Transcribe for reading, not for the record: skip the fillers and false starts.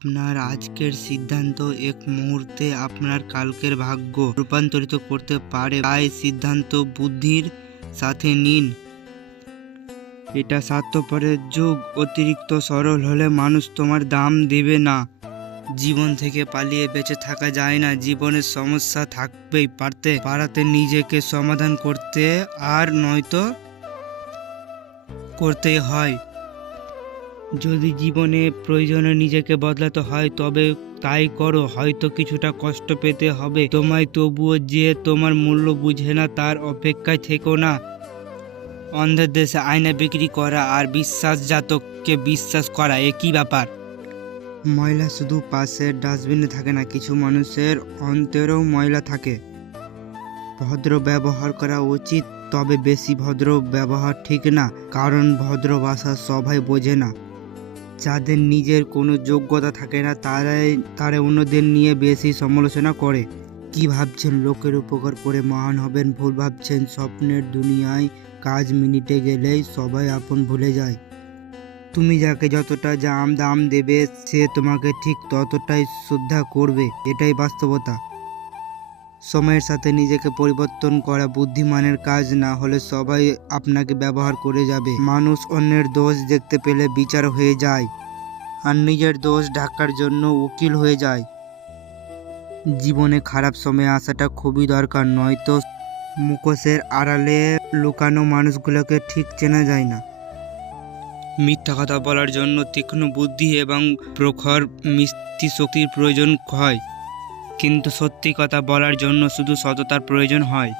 আপনার আজকের সিদ্ধান্ত এক মুহূর্তে আপনার কালকের ভাগ্য রূপান্তরিত করতে পারে, তাই সিদ্ধান্ত বুদ্ধির সাথে নিন। এটা স্বার্থপরের যুগ, অতিরিক্ত সরল হলে মানুষ তোমার দাম দেবে না। জীবন থেকে পালিয়ে বেঁচে থাকা যায় না, জীবনের সমস্যা থাকবেই, পারাতে নিজেকে সমাধান করতে আর নয়তো করতেই হয়। যদি জীবনে প্রয়োজনে নিজেকে বদলাতে হয় তবে তাই করো, হয়তো কিছুটা কষ্ট পেতে হবে তোমায়, তবুও যে তোমার মূল্য বুঝে না তার অপেক্ষায় থেকো না। অন্ধের দেশে আয়না বিক্রি করা আর বিশ্বাসঘাতককে বিশ্বাস করা একই ব্যাপার। ময়লা শুধু পাশের ডাস্টবিনে থাকে না, কিছু মানুষের অন্তরেও ময়লা থাকে। ভদ্র ব্যবহার করা উচিত, তবে বেশি ভদ্র ব্যবহার ঠিক না, কারণ ভদ্র ভাষা সবাই বোঝে না। যাদের নিজের কোনো যোগ্যতা থাকে না তারা অন্যদের নিয়ে বেশি সমালোচনা করে। কি ভাবছেন লোকের উপকার করে মহান হবেন? ভুল ভাবছেন। স্বপ্নের দুনিয়ায় কাজ মিনিটে গেলেই সবাই আপন ভুলে যায়। তুমি যাকে যতটা দাম দেবে সে তোমাকে ঠিক ততটাই শ্রদ্ধা করবে, এটাই বাস্তবতা। সময়ের সাথে নিজেকে পরিবর্তন করা বুদ্ধিমানের কাজ, না হলে সবাই আপনাকে ব্যবহার করে যাবে। মানুষ অন্যের দোষ দেখতে পেলে বিচার হয়ে যায়, আর নিজের দোষ ঢাকার জন্য উকিল হয়ে যায়। জীবনে খারাপ সময় আসাটা খুবই দরকার, নয়তো মুখোশের আড়ালে লুকানো মানুষগুলোকে ঠিক চেনা যায় না। মিথ্যা কথা বলার জন্য তীক্ষ্ণ বুদ্ধি এবং প্রখর স্মৃতিশক্তির প্রয়োজন হয়, কিন্তু সত্যি কথা বলার জন্য শুধু সততার প্রয়োজন হয়।